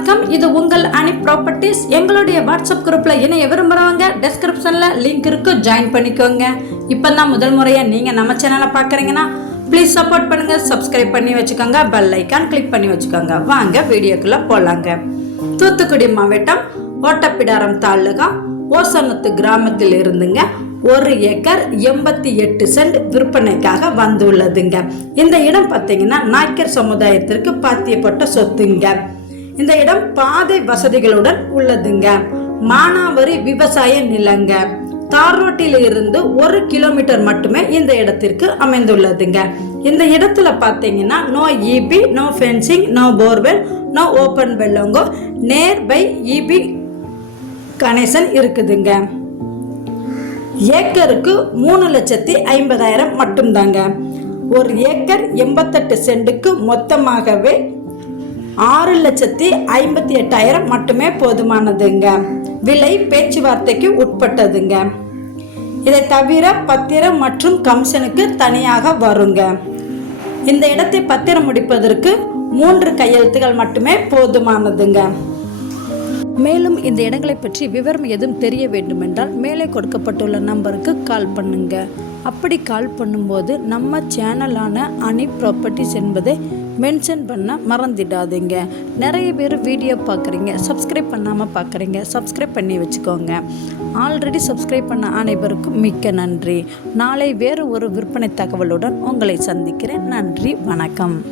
வணக்கம். இது உங்கள் அனி ப்ராப்பர்ட்டிஸ் எங்களுடைய வாட்ஸ்அப் குரூப்பில் இணைய விரும்புகிறவங்க டிஸ்கிரிப்ஷனில் லிங்க் இருக்கு ஜாயின் பண்ணிக்கோங்க. இப்போ தான் முதல் முறையாக நீங்கள் நம்ம சேனலை பார்க்குறீங்கன்னா ப்ளீஸ் சப்போர்ட் பண்ணுங்கள் சப்ஸ்கிரைப் பண்ணி வச்சுக்கோங்க பெல் ஐக்கான் கிளிக் பண்ணி வச்சுக்கோங்க. வாங்க வீடியோக்குள்ளே போகலாங்க தூத்துக்குடி மாவட்டம் ஓட்டப்பிடாரம் தாலுகா ஓசனத்து கிராமத்தில் இருந்துங்க. ஒரு ஏக்கர் எண்பத்தி எட்டு சென்ட் விற்பனைக்காக வந்துள்ளதுங்க. இந்த இடம் பார்த்தீங்கன்னா நாய்க்கர் சமுதாயத்திற்கு பாத்தியப்பட்ட சொத்துங்க. இந்த இடம் பாதை வசதிகளுடன் உள்ளதுங்க. மானாவரி விவசாய நிலங்க. தார் ரோட்டில இருந்து ஒரு கிலோமீட்டர் மட்டுமே இந்த இடத்திற்கு அமைந்துள்ளதுங்க. இந்த இடத்துல பார்த்தீங்கன்னா no EB no fencing no borewell no open வெள்ளங்கோ நேர் பை இபி கனெக்ஷன் இருக்குதுங்க. ஏக்கருக்கு மூணு லட்சத்தி ஐம்பதாயிரம் மட்டும்தாங்க. ஒரு ஏக்கர் எண்பத்தெட்டு சென்ட்டுக்கு மொத்தமாகவே ஆறு லட்சத்தி ஐம்பத்தி எட்டாயிரம் மட்டுமே போதுமானதுங்க. விலை பேச்சுவார்த்தைக்கு உட்பட்டதுங்க. இதை தவிர பத்திரம் மற்றும் கமிஷனுக்கு தனியாக வருங்க. இந்த இடத்தை பத்திரம் முடிப்பதற்கு மூன்று கையெழுத்துகள் மட்டுமே போதுமானதுங்க. மேலும் இந்த இடங்களை பற்றி விவரம் எதுவும் தெரிய வேண்டுமென்றால் மேலே கொடுக்கப்பட்டுள்ள நம்பருக்கு கால் பண்ணுங்க. அப்படி கால் பண்ணும்போது நம்ம சேனலான அனி ப்ராப்பர்ட்டிஸ் என்பதை மென்ஷன் பண்ண மறந்துடாதீங்க. நிறைய பேர் வீடியோ பார்க்குறீங்க. சப்ஸ்கிரைப் பண்ணாமல் பார்க்குறீங்க. சப்ஸ்கிரைப் பண்ணி வச்சுக்கோங்க. ஆல்ரெடி சப்ஸ்கிரைப் பண்ண அனைவருக்கும் மிக்க நன்றி. நாளை வேறு ஒரு விற்பனை தகவலுடன் உங்களை சந்திக்கிறேன். நன்றி. வணக்கம்.